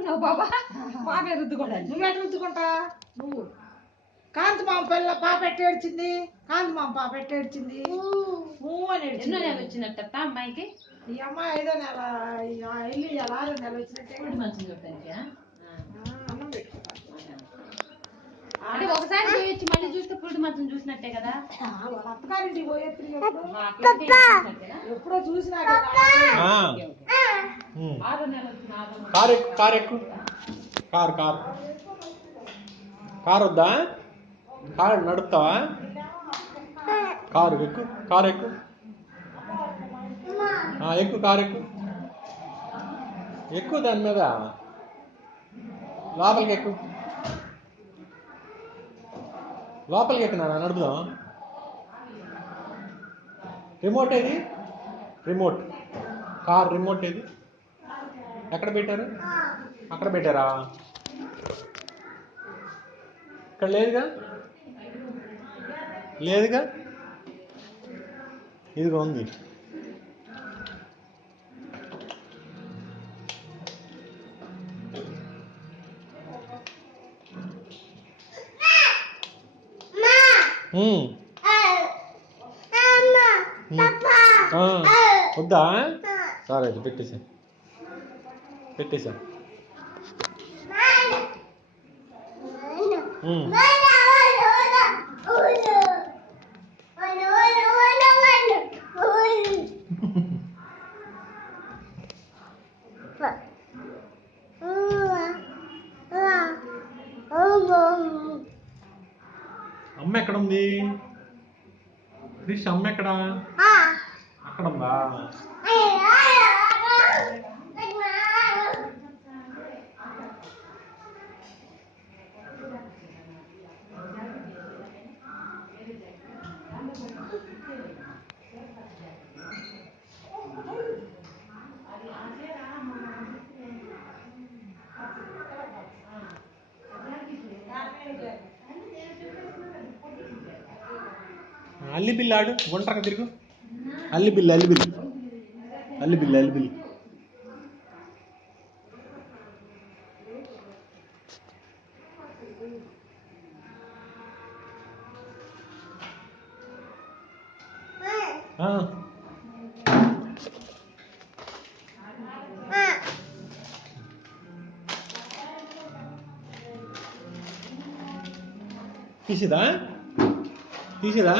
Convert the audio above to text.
రుద్దుకున్నావు బాబా మామే రుద్దుకోవాలి. నువ్వెట రుద్దుకుంటా? నువ్వు కాంతి మామ పిల్ల పాప ఎట్టేడ్చింది, కాంతి మామ పాప ఎట్టేడ్చింది అని ఎన్నో నెల వచ్చినట్ట అమ్మాయికి? ఈ అమ్మాయి 5వ నెల వెళ్ళి 6వ నెల వచ్చినట్టే. మంచిగా చూడటానికి అన్నం పెట్టుకుంటా. అంటే ఒకసారి పోయొచ్చి మళ్ళీ చూస్తే పురుడు మచ్చం చూసినట్టే కదా. వాళ్ళ అత్తగారింటికి పోయేప్పుడు ఎప్పుడో చూసినా కారు ఎక్కు. కారు వద్దా? కారు నడుపుతావా? కారు ఎక్కు. కారు ఎక్కు. ఎక్కువ దాని మీద లోపలికి ఎక్కు నాన్న, నడుపుదాం. రిమోట్ ఏది? కార్ రిమోట్ ఏది? ఎక్కడ పెట్టారు? అక్కడ పెట్టారా? ఇక్కడ లేదుగా. ఇదిగో ఉంది. వద్దా? సరే అయితే పెట్టేసా. అమ్మ ఎక్కడుంది? క్రిష్ అమ్మ ఎక్కడా? అక్కడ ఉందా? అల్లిబిల్లి ఆడు, గుండ్రంగా తిరుగు. అల్లిబిల్లి. తీసేదా? తీసేదా?